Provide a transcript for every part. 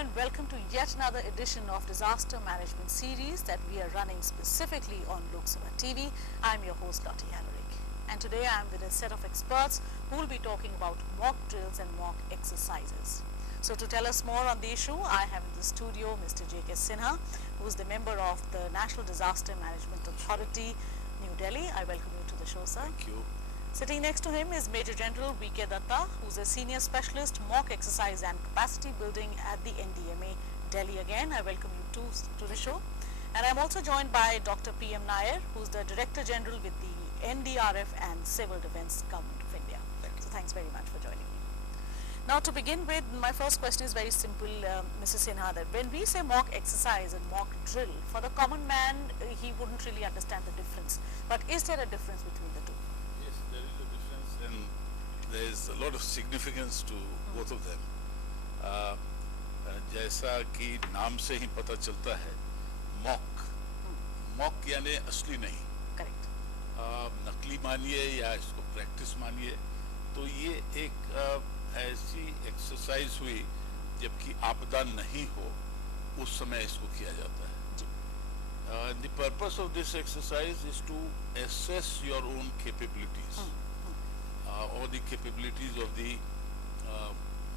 and welcome to yet another edition of Disaster Management Series that we are running specifically on Lok Sabha TV. I'm your host Lottie Alaric, and today I'm with a set of experts who will be talking about mock drills and mock exercises. So to tell us more on the issue, I have in the studio Mr. J.K. Sinha, who is the member of the National Disaster Management Authority, New Delhi. I welcome you to the show, sir. Thank you. Sitting next to him is Major General V.K. Datta, who's a senior specialist mock exercise and capacity building at the NDMA, Delhi again. I welcome you to the show. And I'm also joined by Dr. P.M. Nair, who's the Director General with the NDRF and Civil Defence Government of India. So thanks very much for joining me. Now to begin with, my first question is very simple, Mrs. Sinha, that when we say mock exercise and mock drill, for the common man, he wouldn't really understand the difference. But is there a difference between the two? Yes, there is a difference, and there is a lot of significance to both of them. जैसा कि नाम से ही पता चलता है, mock यानी असली नहीं, करेक्ट, नकली मानिए या इसको प्रैक्टिस मानिए, तो ये एक ऐसी एक्सरसाइज हुई जबकि आपदा नहीं हो उस समय इसको किया जाता है. The purpose of this exercise is to assess your own capabilities or the capabilities of the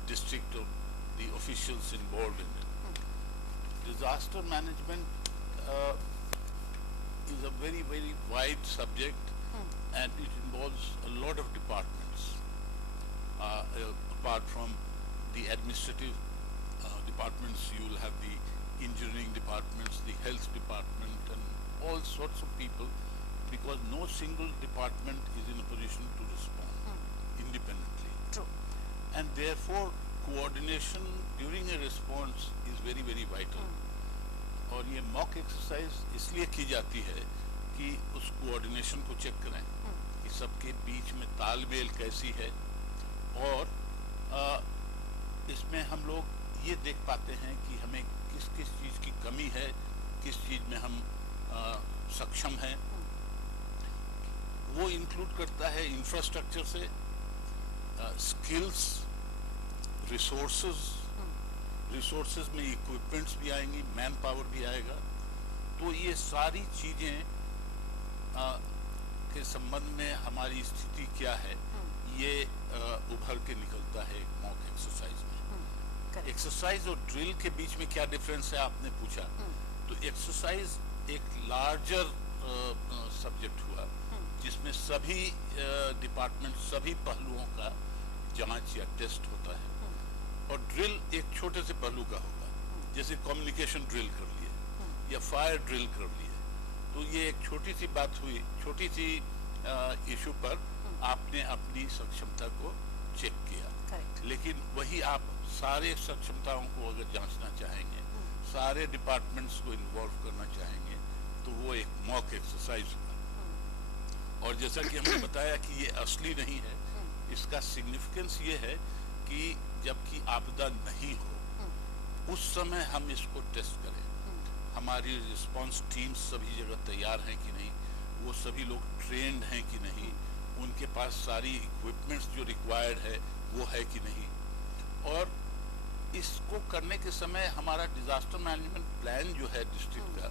district or the officials involved in it. Disaster management is a very, very wide subject and it involves a lot of departments. Apart from the administrative departments, you will have the engineering departments, the health department, and all sorts of people, because no single department is in a position to respond independently. True. And therefore, coordination during a response is very, very vital. और ये mock exercise इसलिए की जाती है कि उस coordination को check करें कि सबके बीच में तालमेल कैसी है, और इसमें हम लोग ये देख पाते हैं कि हमें किस किस चीज़ की कमी है, किस चीज़ में हम सक्षम हैं. वो इंक्लूड करता है इंफ्रास्ट्रक्चर से स्किल्स, रिसोर्सेज में इक्विपमेंट्स भी आएंगी, मैन पावर भी आएगा. तो ये सारी चीज़ें के संबंध में हमारी स्थिति क्या है, ये उभर के निकलता है एक मॉक एक्सरसाइज में. एक्सरसाइज और ड्रिल के बीच में क्या डिफरेंस है आपने पूछा, तो एक्सरसाइज एक लार्जर सब्जेक्ट हुआ जिसमें सभी डिपार्टमेंट, सभी पहलुओं का जांच या टेस्ट होता है, और ड्रिल एक छोटे से पहलू का होगा, जैसे कम्युनिकेशन ड्रिल कर लिए या फायर ड्रिल कर लिए. तो ये एक छोटी सी बात हुई, छोटी सी इशू पर आपने अपनी सक्षमता को चेक किया. लेकिन वही आप सारे सक्षमताओं को अगर जांचना चाहेंगे, सारे डिपार्टमेंट्स को इन्वॉल्व करना चाहेंगे, तो वो एक मॉक एक्सरसाइज होगा. और जैसा कि हमने बताया कि ये असली नहीं है, इसका सिग्निफिकेंस ये है कि जबकि आपदा नहीं हो उस समय हम इसको टेस्ट करें. हमारी रिस्पांस टीम्स सभी जगह तैयार हैं कि नहीं, वो सभी लोग ट्रेंड हैं कि नहीं, उनके पास सारी इक्विपमेंट्स जो रिक्वायर्ड है वो है कि नहीं, और इसको करने के समय हमारा डिजास्टर मैनेजमेंट प्लान जो है डिस्ट्रिक्ट का,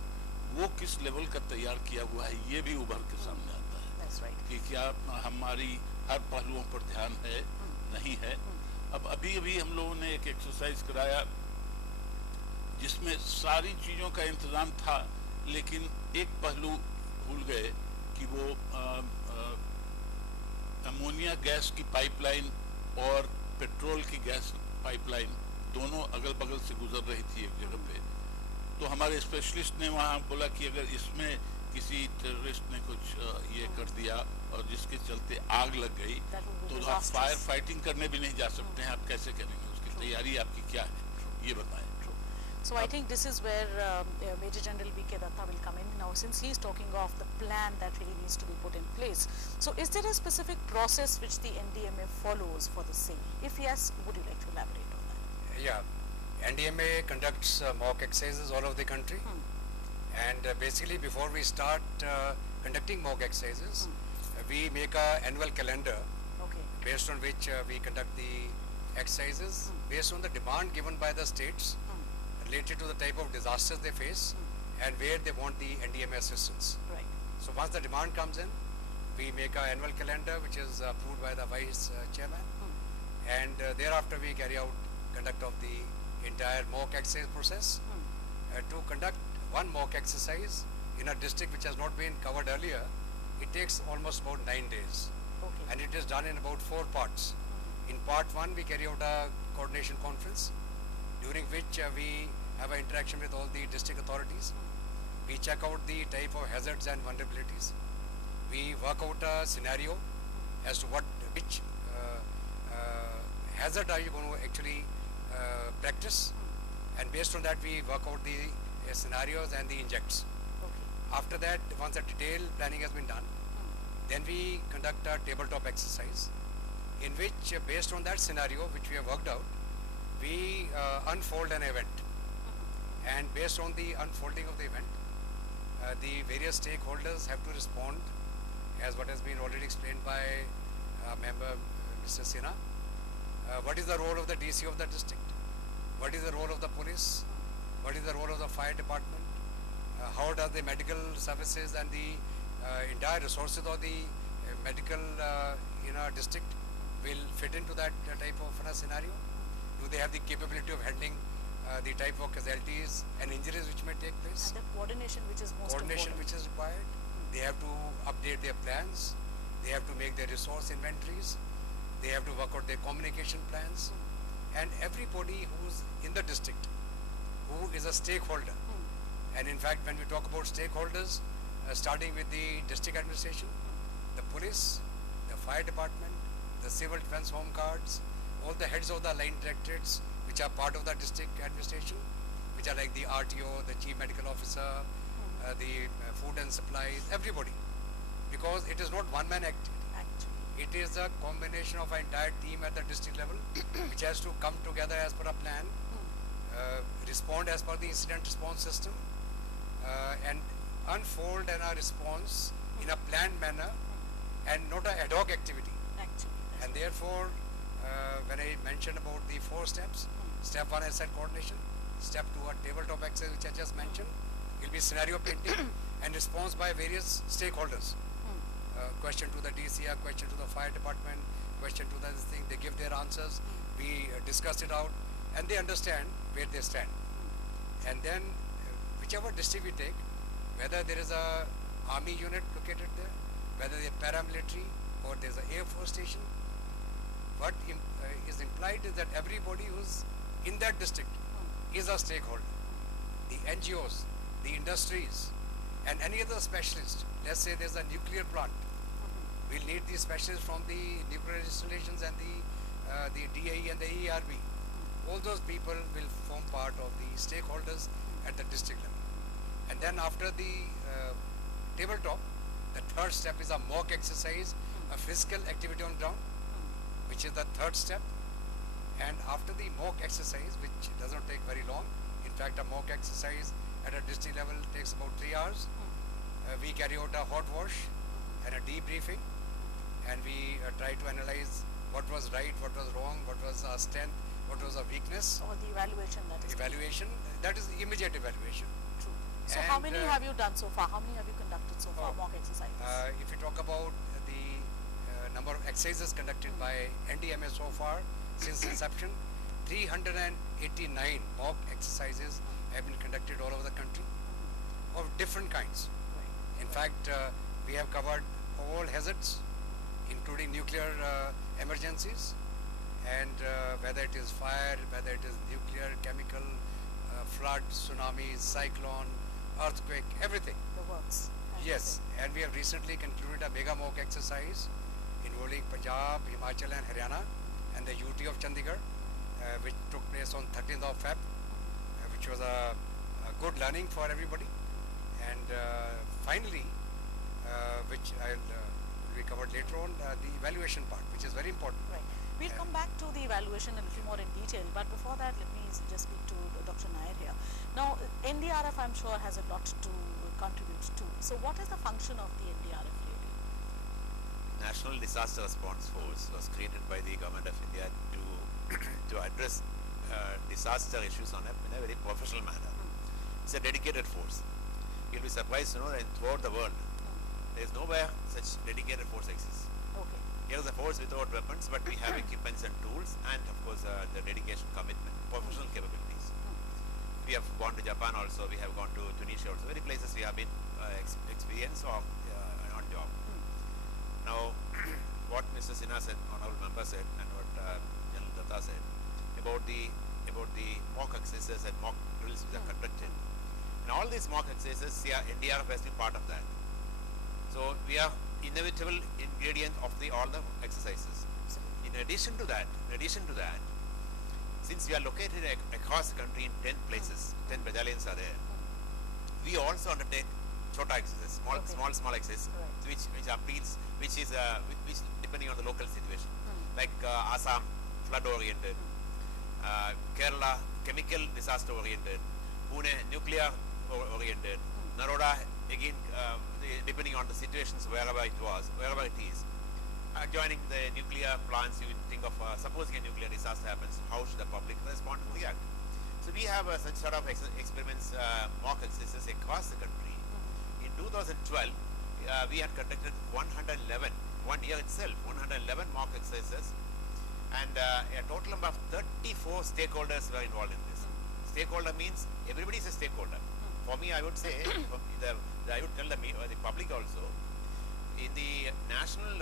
वो किस लेवल का तैयार किया हुआ है, ये भी उभर के सामने आता है. कि क्या हमारी हर पहलुओं पर ध्यान है, नहीं है. अब अभी अभी हम लोगों ने एक एक्सरसाइज कराया जिसमें सारी चीज़ों का इंतज़ाम था, लेकिन एक पहलू भूल गए कि वो अमोनिया गैस की पाइपलाइन और पेट्रोल की गैस पाइपलाइन दोनों अगल बगल से गुजर रही थी एक जगह पे. तो हमारे स्पेशलिस्ट ने वहाँ बोला कि अगर इसमें किसी टेररिस्ट ने कुछ ये कर दिया और जिसके चलते आग लग गई, तो आप फायर फाइटिंग करने भी नहीं जा सकते हैं. आप कैसे करेंगे, उसकी तैयारी आपकी क्या है, ये बताएं. So I think this is where Major General V.K. Datta will come in now, since he is talking of the plan that really needs to be put in place. So is there a specific process which the NDMA follows for the same? If yes, would you like to elaborate on that? Yeah, NDMA conducts mock exercises all over the country, and basically before we start conducting mock exercises, we make a annual calendar based on which we conduct the exercises based on the demand given by the states related to the type of disasters they face and where they want the NDMA assistance. Right. So once the demand comes in, we make our annual calendar, which is approved by the vice chairman, and thereafter we conduct of the entire mock exercise process. To conduct one mock exercise in a district which has not been covered earlier, it takes almost about 9 days. Okay. And it is done in about 4 parts. In part 1, we carry out a coordination conference, during which we have an interaction with all the district authorities. We check out the type of hazards and vulnerabilities. We work out a scenario as to which hazard are you going to actually practice, and based on that we work out the scenarios and the injects. Okay. After that, once the detailed planning has been done, then we conduct a tabletop exercise in which, based on that scenario which we have worked out, we unfold an event. And based on the unfolding of the event, the various stakeholders have to respond, as what has been already explained by member Mr. Sinha. What is the role of the DC of the district? What is the role of the police? What is the role of the fire department? How does the medical services and the entire resources of the medical in our district will fit into that type of scenario? Do they have the capability of handling the type of casualties and injuries which may take place? And the coordination which is most Coordination important. which is required. They have to update their plans. They have to make their resource inventories. They have to work out their communication plans. And everybody who's in the district, who is a stakeholder, and in fact when we talk about stakeholders, starting with the district administration, the police, the fire department, the civil defense home guards, all the heads of the line directorates which are part of the district administration, which are like the RTO, the chief medical officer, the food and supplies, everybody. Because it is not one man activity. It is a combination of an entire team at the district level which has to come together as per a plan, respond as per the incident response system, and unfold a response in a planned manner and not an ad hoc activity. And therefore, when I mentioned about the 4 steps, step 1 I said coordination, step 2 a tabletop exercise which I just mentioned, will be scenario painting and response by various stakeholders. Question to the DC, a question to the fire department, question to the thing, they give their answers, we discuss it out, and they understand where they stand. And then whichever district we take, whether there is a army unit located there, whether they are paramilitary or there is an air force station, what is implied is that everybody who's in that district is a stakeholder. The NGOs, the industries, and any other specialist. Let's say there's a nuclear plant. We'll need the specialists from the nuclear installations and the DAE and the ERB. All those people will form part of the stakeholders at the district level. And then after the tabletop, the 3rd step is a mock exercise, a physical activity on ground, which is the 3rd step. And after the mock exercise, which does not take very long, in fact a mock exercise at a district level takes about 3 hours, we carry out a hot wash and a debriefing, and we try to analyze what was right, what was wrong, what was our strength, what was our weakness. Or the evaluation that is. Evaluation, that is the immediate evaluation. True. So And how many have you done so far? How many have you conducted so far, Oh, mock exercises? If you talk about the number of exercises conducted by NDMA so far, since inception, 389 mock exercises have been conducted all over the country of different kinds. In fact, we have covered all hazards, including nuclear emergencies, and whether it is fire, whether it is nuclear, chemical, flood, tsunami, cyclone, earthquake, everything. The works. Yes, and we have recently concluded a mega mock exercise involving Punjab, Himachal and Haryana and the UT of Chandigarh, which took place on 13th of Feb, which was a good learning for everybody. And finally, which we covered later on, the evaluation part, which is very important. Right. We'll come back to the evaluation a little more in detail, but before that, let me just speak to Dr. Nair here. Now, NDRF, I'm sure, has a lot to contribute to. So, what is the function of the NDRF really? National Disaster Response Force was created by the Government of India to address disaster issues in a very professional manner. It's a dedicated force. You'll be surprised to know that throughout the world, there is nowhere such dedicated force exists. Okay. Here is a force without weapons, but we have equipments and tools, and of course the dedication, commitment, professional capabilities. We have gone to Japan also, we have gone to Tunisia also, many places we have been experienced or on job. Now, what Mr. Sinha said, honorable member said, and what General Datta said about the mock exercises and mock drills which are conducted. And all these mock exercises, NDRF has been part of that. So we are inevitable ingredient of all the exercises. In addition to that, since we are located across the country in 10 places, 10 battalions are there, we also undertake chota exercises, small exercises, which appeals, which depending on the local situation, like Assam, flood oriented, Kerala, chemical disaster oriented, Pune, nuclear oriented, Naroda, again, depending on the situations wherever it is. Joining the nuclear plants, you would think of supposing a nuclear disaster happens, how should the public respond and react? So we have such sort of experiments, mock exercises across the country. In 2012, we had conducted 111, 1 year itself, 111 mock exercises, and a total number of 34 stakeholders were involved in this. Stakeholder means everybody is a stakeholder. For me, I would say, I would tell the public also, in the national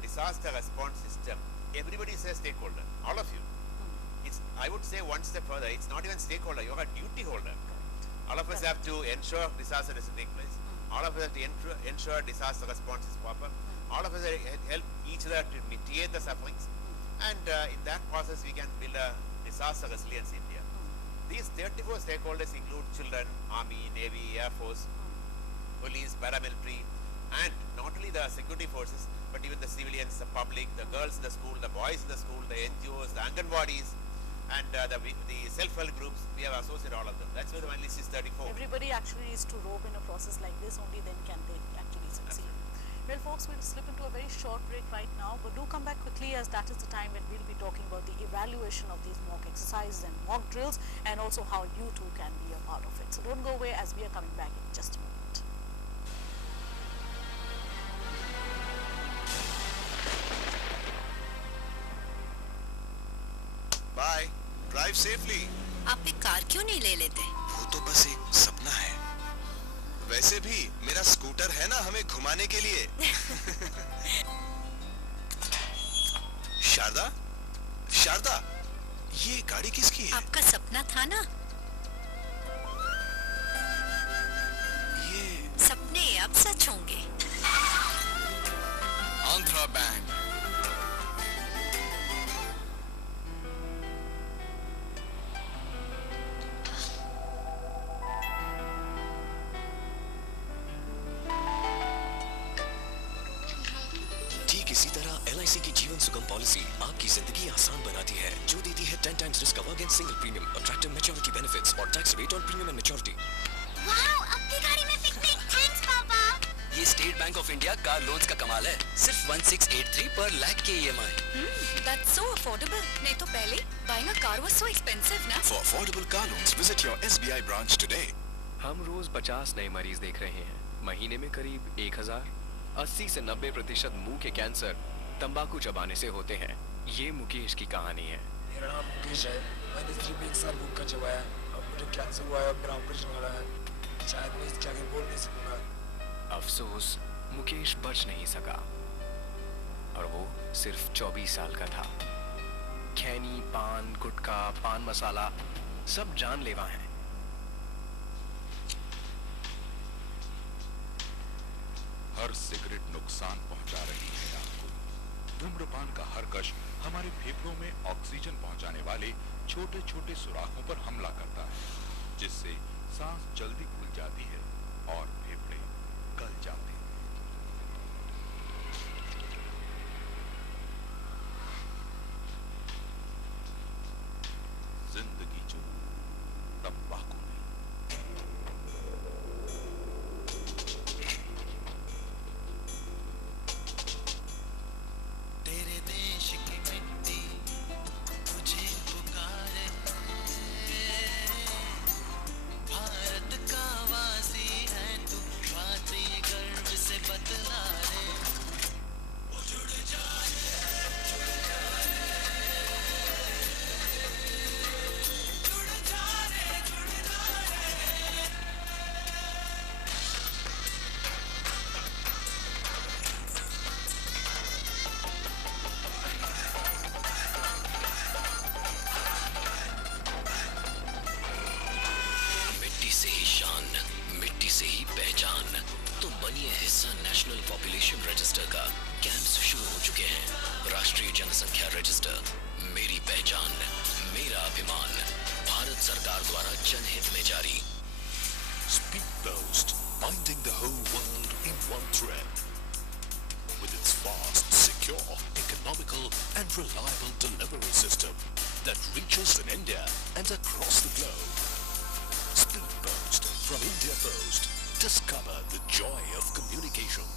disaster response system, everybody is a stakeholder, all of you. I would say one step further, it's not even stakeholder, you're a duty holder. All of us have to ensure disaster doesn't take place. All of us have to ensure disaster response is proper. All of us help each other to mitigate the sufferings. And in that process, we can build a disaster resilience India. These 34 stakeholders include children, army, navy, air force, police, paramilitary, and not only the security forces, but even the civilians, the public, the girls in the school, the boys in the school, the NGOs, the Anganwadis, and the self-help groups. We have associated all of them. That's why the list is 34. Everybody actually needs to rope in a process like this, only then can they actually succeed. Well, folks, we'll slip into a very short break right now, but do come back quickly, as that is the time when we'll be talking about the evaluation of these mock exercises and mock drills, and also how you too can be a part of it. So don't go away, as we are coming back in just a moment. Bye, drive safely. आप एक car क्यों नहीं ले लेते? वो तो बस एक सपना है। वैसे भी मेरा स्कूटर है ना हमें घुमाने के लिए। शारदा, शारदा, ये गाड़ी किसकी है? आपका सपना था ना? ये सपने अब सच होंगे। आंध्रा बैंक। इसी तरह LIC की जीवन सुगम पॉलिसी आपकी जिंदगी आसान बनाती है, जो देती है 10 times risk cover against single premium, attractive maturity benefits और tax rebate on premium and maturity। Wow, अपनी गाड़ी में पिकनिक। थैंक्स पापा। ये state bank of India car loans का कमाल है, सिर्फ 1683 पर लाख के EMI। That's so affordable। नहीं तो पहले buying a car was so expensive ना। For affordable car loans, visit your SBI branch today। हम रोज 50 नए मरीज देख रहे हैं, महीने में करीब 1000। 80 से 90% मुंह के कैंसर तंबाकू चबाने से होते हैं। ये मुकेश की कहानी है। मेरा नाम मुकेश है। मैंने सिर्फ 1 साल भूखा चबाया, अब मुझे कैंसर हुआ है, मेरा ऑपरेशन हो रहा है। शायद मैं इसके आगे बोल नहीं सकूंगा। अफसोस, मुकेश बच नहीं सका और वो सिर्फ 24 साल का था। खैनी, पान, गुटखा, पान मसाला सब जानलेवा हैं। हर सिगरेट नुकसान पहुंचा रही है आपको। धूम्रपान का हर कश हमारे फेफड़ों में ऑक्सीजन पहुंचाने वाले छोटे छोटे सुराखों पर हमला करता है, जिससे सांस जल्दी खुल जाती है और फेफड़े गल जाते हैं। जिंदगी जो तंबाकू तेरे देश की मिट्टी तुझे पुकार तो बनिए हिस्सा नेशनल पॉपुलेशन रजिस्टर का। कैंप्स शुरू हो चुके हैं। राष्ट्रीय जनसंख्या रजिस्टर, मेरी पहचान मेरा अभिमान, भारत सरकार द्वारा जनहित में जारी। Speed Post, binding the whole world in one thread. With its fast, secure, economical and reliable delivery system that reaches in India and across the globe. Speed Post from India Post. Discover the joy of communication.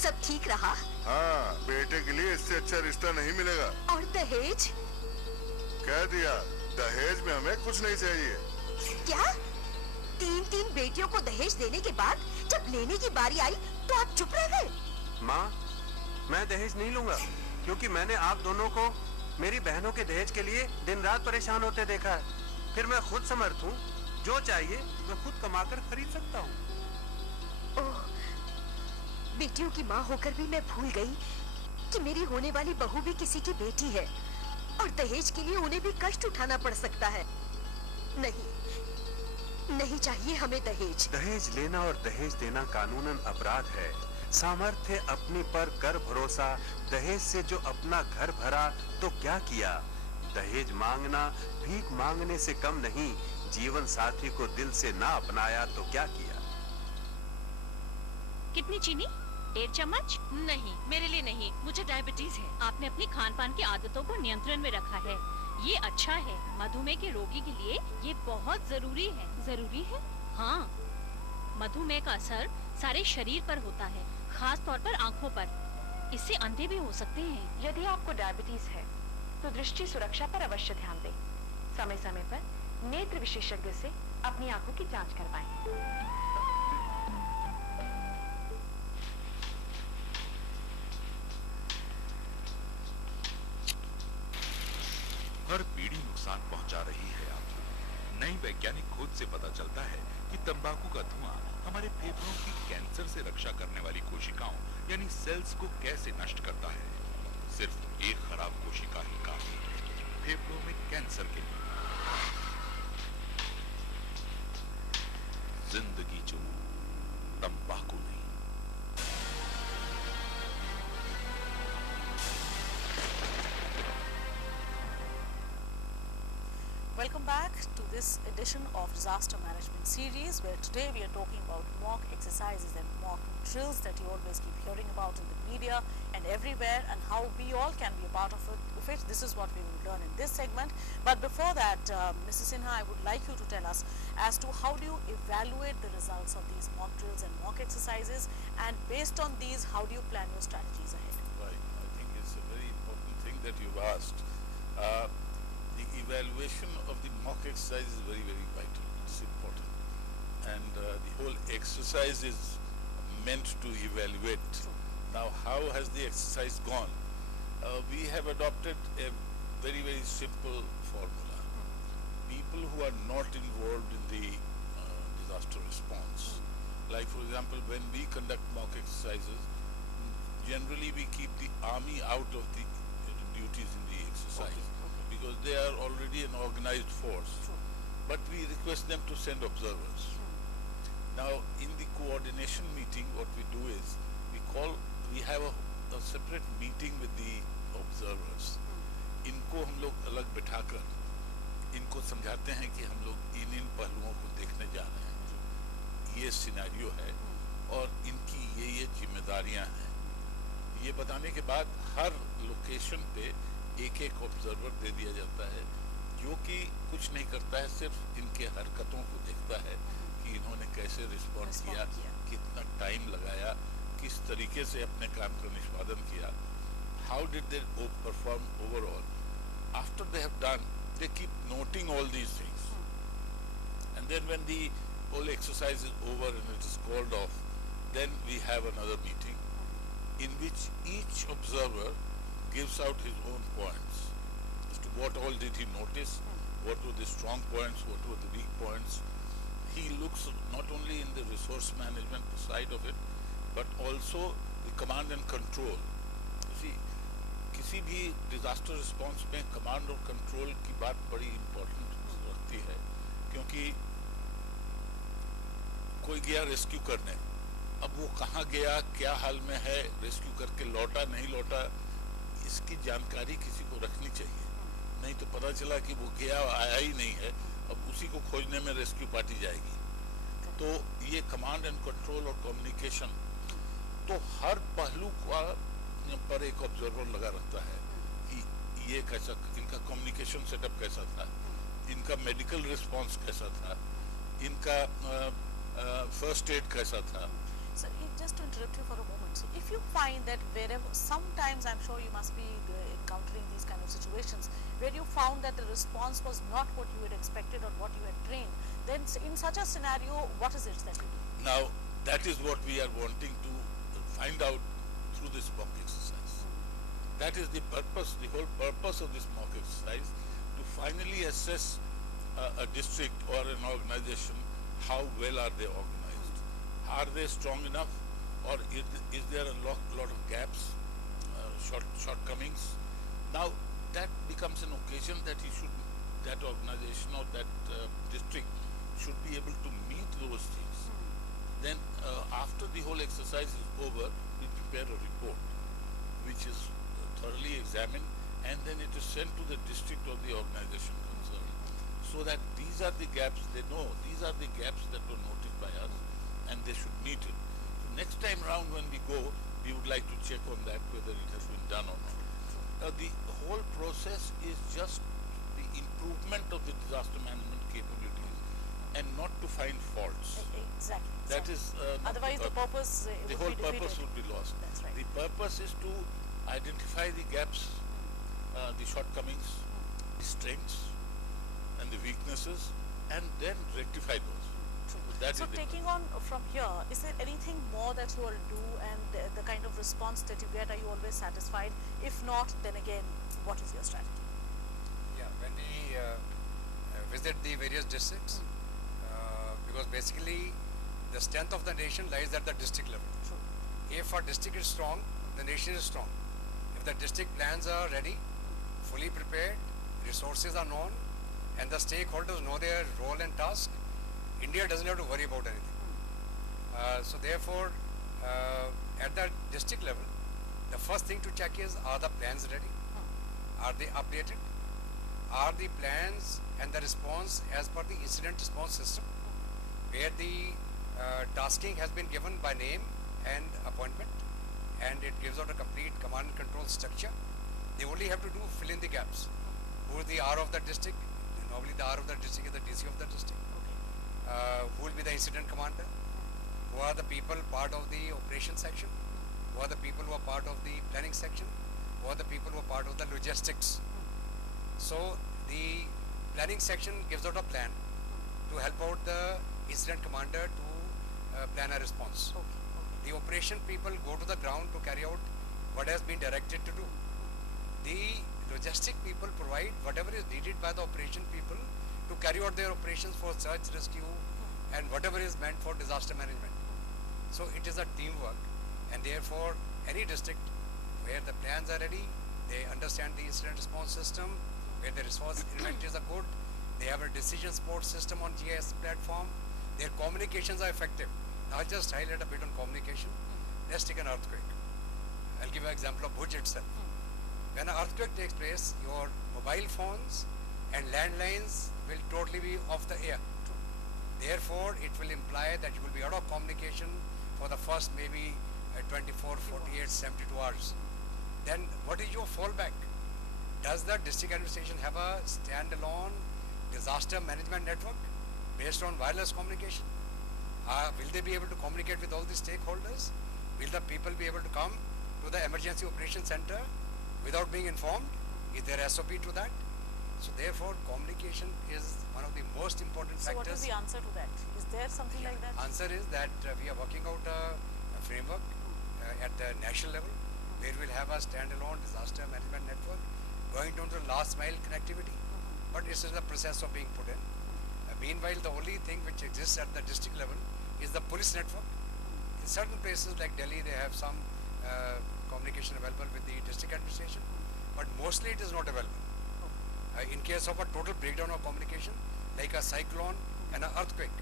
सब ठीक रहा? हाँ, बेटे के लिए इससे अच्छा रिश्ता नहीं मिलेगा। और दहेज? कह दिया, दहेज में हमें कुछ नहीं चाहिए। क्या? 3 बेटियों को दहेज देने के बाद जब लेने की बारी आई तो आप चुप रह गए? माँ, मैं दहेज नहीं लूंगा क्योंकि मैंने आप दोनों को मेरी बहनों के दहेज के लिए दिन रात परेशान होते देखा है। फिर मैं खुद समर्थ हूँ, जो चाहिए मैं खुद कमाकर खरीद सकता हूँ। ओह, बेटियों की माँ होकर भी मैं भूल गई कि मेरी होने वाली बहू भी किसी की बेटी है और दहेज के लिए उन्हें भी कष्ट उठाना पड़ सकता है। नहीं चाहिए हमें दहेज। दहेज लेना और दहेज देना कानूनन अपराध है। सामर्थ्य अपनी पर कर भरोसा, दहेज से जो अपना घर भरा तो क्या किया। दहेज मांगना भीख मांगने से कम नहीं, जीवन साथी को दिल से ना अपनाया तो क्या किया। कितनी चीनी? 1 चम्मच? नहीं, मेरे लिए नहीं, मुझे डायबिटीज है। आपने अपनी खान पान की आदतों को नियंत्रण में रखा है, ये अच्छा है। मधुमेह के रोगी के लिए ये बहुत जरूरी है। जरूरी है? हाँ, मधुमेह का असर सारे शरीर पर होता है, खास तौर पर आँखों पर। इससे अंधे भी हो सकते हैं। यदि आपको डायबिटीज है तो दृष्टि सुरक्षा पर अवश्य ध्यान दें। समय समय पर नेत्र विशेषज्ञ से अपनी आंखों की जांच करवाएं। हर पीढ़ी नुकसान पहुंचा रही है आपको। नई वैज्ञानिक खोज से पता चलता है कि तंबाकू का धुआं हमारे फेफड़ों की कैंसर से रक्षा करने वाली कोशिकाओं यानी सेल्स को कैसे नष्ट करता है। सिर्फ एक खराब कोशिका ही काफी है फेफड़ों में कैंसर के लिए। जिंदगी चुनो, तंबाकू नहीं। Welcome back to this edition of Disaster Management Series, where today we are talking about mock exercises and mock drills that you always keep hearing about in the media and everywhere, and how we all can be a part of it. This is what we will learn in this segment. But before that, Mrs. Sinha, I would like you to tell us as to how do you evaluate the results of these mock drills and mock exercises, and based on these, how do you plan your strategies ahead? Right. I think it's a very important thing that you've asked. The evaluation of the mock exercise is very, very vital. It's important. And the whole exercise is meant to evaluate. Now, how has the exercise gone? We have adopted a very, very simple formula. People who are not involved in the disaster response, like for example, when we conduct mock exercises, generally we keep the army out of the duties in the exercise. Because they are already an organized force. But we request them to send observers. Now, in the coordination meeting, what we do is, we have a separate meeting with the observers. इनको हम लोग अलग बिठाकर इनको समझाते हैं कि हम लोग इन पहलुओं को देखने जा रहे हैं, ये सिनेरियो है और इनकी ये जिम्मेदारियां हैं। ये बताने के बाद हर लोकेशन पे एक ऑब्जर्वर दे दिया जाता है, जो कि कुछ नहीं करता है, सिर्फ इनके हरकतों को देखता है कि इन्होंने कैसे रिस्पॉन्ड किया, कितना टाइम लगाया, किस तरीके से अपने काम का निष्पादन किया, how did they perform overall. After they have done, they keep noting all these things. And then when the whole exercise is over and it is called off, then we have another meeting in which each observer gives out his own points as to what all did he notice, what were the strong points, what were the weak points. He looks not only in the resource management side of it, but also the command and control. You see, किसी भी disaster response में command और control की बात बड़ी important रखती है, क्योंकि कोई गया रेस्क्यू करने, अब वो कहाँ गया, क्या हाल में है, रेस्क्यू करके लौटा नहीं लौटा, इसकी जानकारी किसी को रखनी चाहिए। नहीं तो पता चला कि वो गया आया ही नहीं है, अब उसी को खोजने में रेस्क्यू पार्टी जाएगी। तो ये कमांड एंड कंट्रोल और कम्युनिकेशन तो हर पहलू पर एक ऑब्जर्वर लगा रहता है कि ये कैसा, इनका कम्युनिकेशन सेटअप कैसा था, इनका मेडिकल रिस्पांस कैसा था, इनका फर्स्ट एड कैसा था। So just to interrupt you for a moment, so if you find that wherever, sometimes I'm sure you must be encountering these kind of situations where you found that the response was not what you had expected or what you had trained, then in such a scenario, what is it that you do? Now that is what we are wanting to find out through this mock exercise. That is the purpose, the whole purpose of this mock exercise, to finally assess a district or an organization, how well are they organized. Are they strong enough, or is there a lot of gaps, shortcomings? Now that becomes an occasion that that organization or that district should be able to meet those things. Then after the whole exercise is over, we prepare a report which is thoroughly examined, and then it is sent to the district or the organization concerned, so that these are the gaps, they know these are the gaps that were noted by us, and they should meet it. So next time round when we go, we would like to check on that, whether it has been done or not. Now the whole process is just the improvement of the disaster management capabilities and not to find faults. Exactly. That is otherwise the purpose the whole purpose would be lost. That's right. The purpose is to identify the gaps, the shortcomings, the strengths and the weaknesses, and then rectify those. So taking on from here, is there anything more that you all do, and the kind of response that you get, are you always satisfied? If not, then again, what is your strategy? Yeah, when we visit the various districts, because basically the strength of the nation lies at the district level. True. If a district is strong, the nation is strong. If the district plans are ready, fully prepared, resources are known, and the stakeholders know their role and task, India doesn't have to worry about anything. So therefore, at the district level, the first thing to check is, are the plans ready? Are they updated? Are the plans and the response as per the incident response system, where the tasking has been given by name and appointment, and it gives out a complete command and control structure. They only have to do fill in the gaps. Who is the R of the district? Normally the R of the district is the DC of the district. Who will be the incident commander? Who are the people part of the operation section? Who are the people who are part of the planning section? Who are the people who are part of the logistics? So the planning section gives out a plan to help out the incident commander to plan a response. The operation people go to the ground to carry out what has been directed to do. The logistic people provide whatever is needed by the operation people to carry out their operations for search, rescue, and whatever is meant for disaster management. So it is a teamwork, and therefore any district where the plans are ready, they understand the incident response system, where the resource inventories are good, they have a decision support system on GIS platform, their communications are effective. Now I'll just highlight a bit on communication. Let's take an earthquake. I'll give you an example of Bhuj itself. When an earthquake takes place, your mobile phones and landlines will totally be off the air. Therefore, it will imply that you will be out of communication for the first maybe 24, 48, 72 hours. Then what is your fallback? Does the district administration have a standalone disaster management network based on wireless communication? Will they be able to communicate with all the stakeholders? Will the people be able to come to the emergency operation center without being informed? Is there SOP to that? So therefore, communication is one of the most important factors. So what is the answer to that? Is there something like that? Answer is that we are working out a framework at the national level, where we'll have a standalone disaster management network going down to last mile connectivity. But this is the process of being put in. Meanwhile, the only thing which exists at the district level is the police network. In certain places like Delhi, they have some communication available with the district administration, but mostly it is not available. In case of a total breakdown of communication, like a cyclone and an earthquake.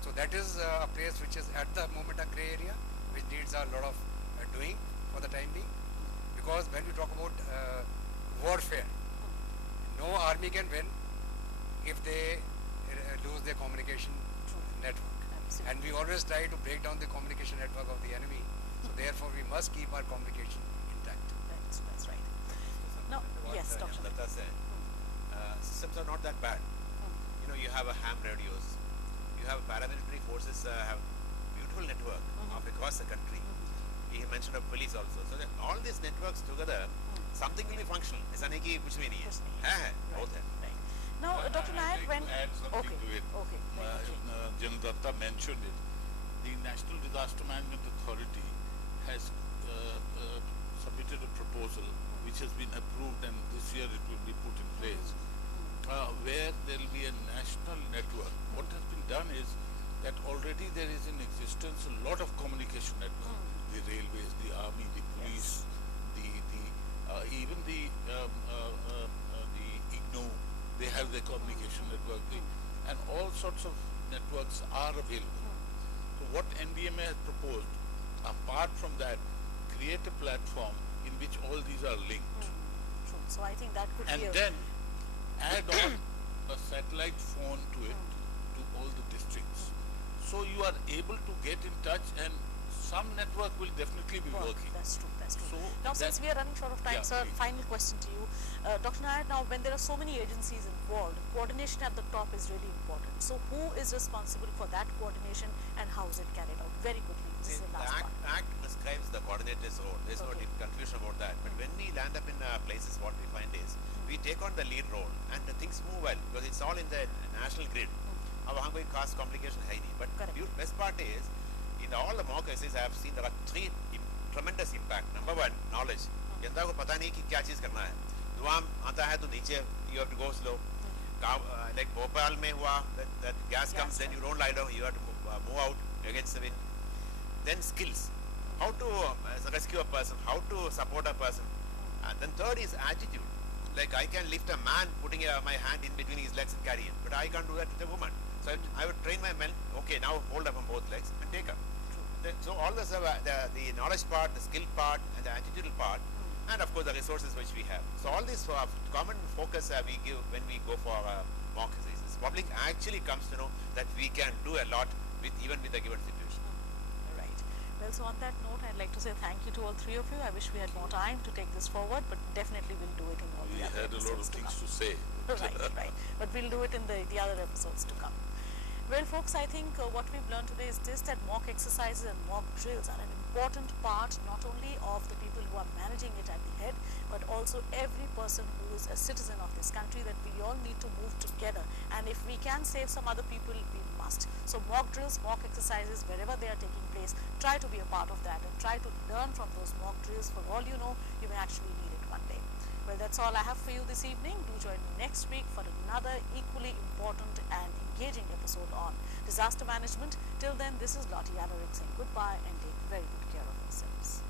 So that is a place which is at the moment a grey area, which needs a lot of doing for the time being. Because when we talk about warfare, no army can win if they lose their communication network. Absolutely. And we always try to break down the communication network of the enemy. So therefore we must keep our communication intact. That's right. Now, yes, Dr. Datta said, systems are not that bad. You know, you have a ham radios, you have paramilitary forces have beautiful network of across the country. He mentioned of police also. So that all these networks together, something will be functional. ऐसा नहीं कि कुछ भी नहीं है. बहुत है. Now, Dr. Nayak, when add something to it. General Datta mentioned it. The National Disaster Management Authority has submitted a proposal which has been approved, and this year it will be put in place, where there will be a national network. What has been done is that already there is in existence a lot of communication network. The railways, the army, the police, even the IGNO, they have their communication network, and all sorts of networks are available. So what NDMA has proposed, apart from that, create a platform in which all these are linked. True. So I think that could And be then add on a satellite phone to it, to all the districts. So you are able to get in touch, and some network will definitely be working. That's true. So now, since we are running short of time, sir, final question to you. Dr. Nayak, now when there are so many agencies involved, coordination at the top is really important. So who is responsible for that coordination, and how is it carried out? Very quickly. This is the last part. The Act prescribes the coordinator's role. There's no confusion about that. But when we land up in places, what we find is we take on the lead role, and the things move well because it's all in the national grid. अब वहाँ कोई खास complication है ही नहीं. But the best part is, in all the mock essays I have seen, there are three tremendous impact. Number one, knowledge. जनता को पता नहीं कि क्या चीज़ करना है. धुआं आता है तो नीचे you have to go slow. Like Bhopal में हुआ, that gas comes, then you don't lie down, you have to move out against the wind. Then skills, how to rescue a person, how to support a person. And then third is attitude. Like I can lift a man putting my hand in between his legs and carry him, but I can't do that with a woman. So I would train my men, okay, now hold up on both legs and take her. So all this, the knowledge part, the skill part, and the attitudinal part, and of course the resources which we have. So all this common focus we give when we go for mock exercises. Public actually comes to know that we can do a lot even with a given situation. Right. Well, so on that note, I'd like to say thank you to all three of you. I wish we had more time to take this forward, but definitely we'll do it in all the other episodes. We had a lot of things to say. Right. But we'll do it in the other episodes to come. Well, folks, I think what we've learned today is this, that mock exercises and mock drills are an important part not only of the people who are managing it at the head, but also every person who is a citizen of this country, that we all need to move together. And if we can save some other people, we must. So mock drills, mock exercises, wherever they are taking place, try to be a part of that and try to learn from those mock drills. For all you know, you may actually need it one day. Well, that's all I have for you this evening. Do join me next week for another equally important and engaging episode on disaster management. Till then, this is Lottie Amarik saying goodbye and take very good care of yourselves.